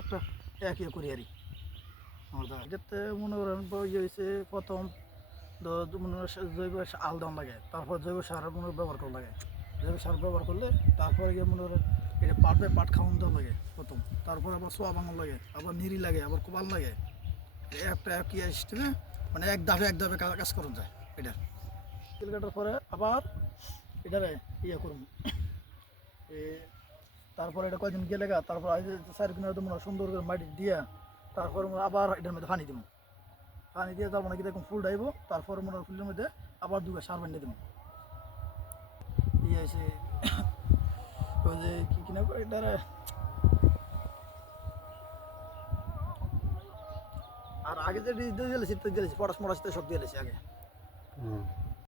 একটা এক ইয়ে করি আর আমরা এটাতে মনে করেন ইয়ে হয়েছে প্রথম মনে করেন জৈব আল দাম লাগে, তারপর জৈব সার মনে ব্যবহার করা লাগে। জৈব সার ব্যবহার করলে তারপরে গিয়ে মনে করেন এটা পাট বাই পাট খাওয়ান দেওয়া লাগে প্রথম, তারপর আবার সোয়া বাঙাল লাগে, আবার নিরি লাগে, আবার কোবাল লাগে। একটা এক ইয়ে সিস্টেমে মানে এক ধাপে কাজ করা যায়। এটা তিল কাটার পরে আবার এটারে ইয়ে করুন, তারপরে এটা কয়দিন গেলে গা, তারপর চার দিন হয়তো মনে সুন্দর করে মাটি দিয়া তারপর আবার এটার মধ্যে পানি দিব। পানি দিয়ে তার মানে কি দেখুন ফুল ডাইব, তারপর মনে হয় ফুলের মধ্যে আবার দুটো সার বানিয়ে দেবো। ইয়ে আছে ওই যে কি কিনা এটারে, আর আগে যে দিয়েছি পটাশ মটাশ সব দিয়ে আগে।